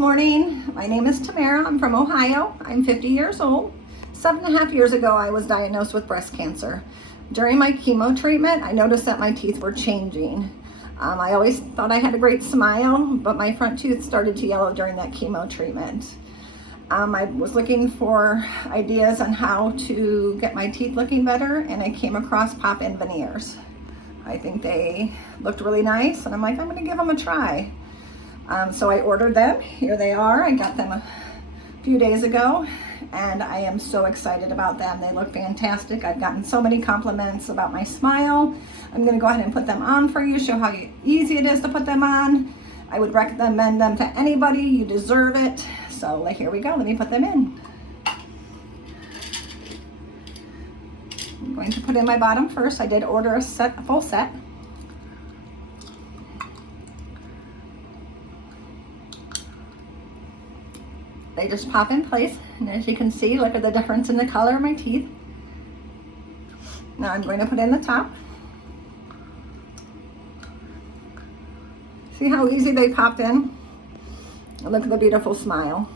morning. My name is Tamara. I'm from Ohio. I'm 50 years old. 7.5 years ago, I was diagnosed with breast cancer. During my chemo treatment, I noticed that my teeth were changing. I always thought I had a great smile, but my front tooth started to yellow during that chemo treatment. I was looking for ideas on how to get my teeth looking better, and I came across pop-in veneers. I think they looked really nice, and I'm like, I'm gonna give them a try. So I ordered them. Here they are. I got them a few days ago, and I am so excited about them. They look fantastic. I've gotten so many compliments about my smile. I'm gonna go ahead and put them on for you, show how easy it is to put them on. I would recommend them to anybody. You deserve it. So here we go. Let me put them in. I'm going to put in my bottom first. I did order a full set. They just pop in place, and as you can see, look at the difference in the color of my teeth. Now I'm going to put in the top. See how easy they popped in? And look at the beautiful smile.